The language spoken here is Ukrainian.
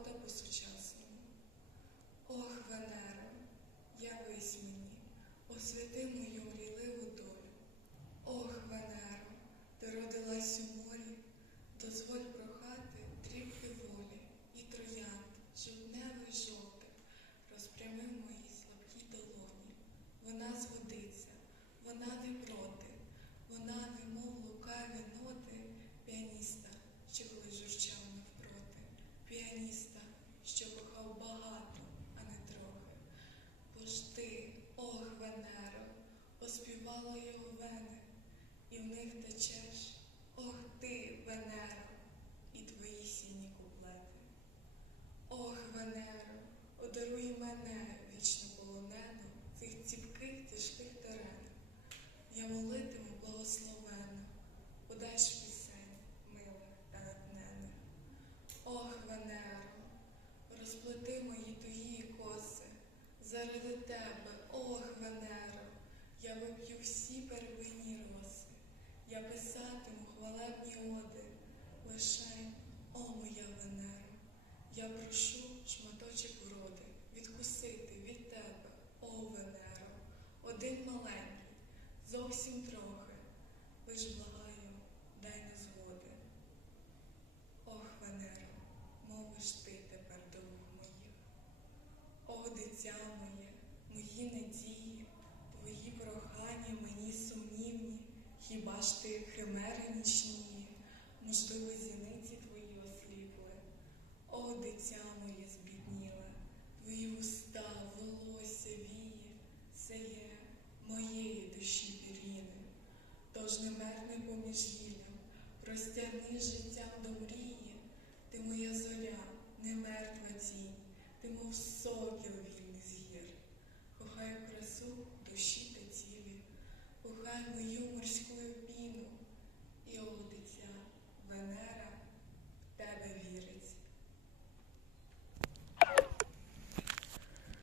мода по-сучасному. Ох, його вени, і в них течеш, ох ти, Венеро, і твої сіні куплети. Ох, Венеро, одаруй мене вічно полонену цих ціпких тяжких терен. Я молитиму благословенно, подаєш пісень, милих та натнених. Ох, Венеро, розплети мої тугі коси, заради тебе, ох, Венеро, я вип'ю всі первинні роси, я писатиму хвалебні оди, лишень, о моя Венеро, я прошу шматочок вроди, відкусити від тебе, о Венеро, один маленький, зовсім трохи, лиш благаю, дай не згоди. Ох, Венеро, мовиш ти тепер до рук моїх. О, дитя моє, мої надії, твої прохання мені сумнівні, ти химери нічні, можливо, зіниці твої осліпли. О, дитя моє збідніле, твої уста, волосся віє, це є моєї душі пір'їни. Тож не мерни поміж гіллям, простягни життям до мрії, ти моя зоря, не мертва тінь, ти мов сокіл вільний з гір. Кохай красу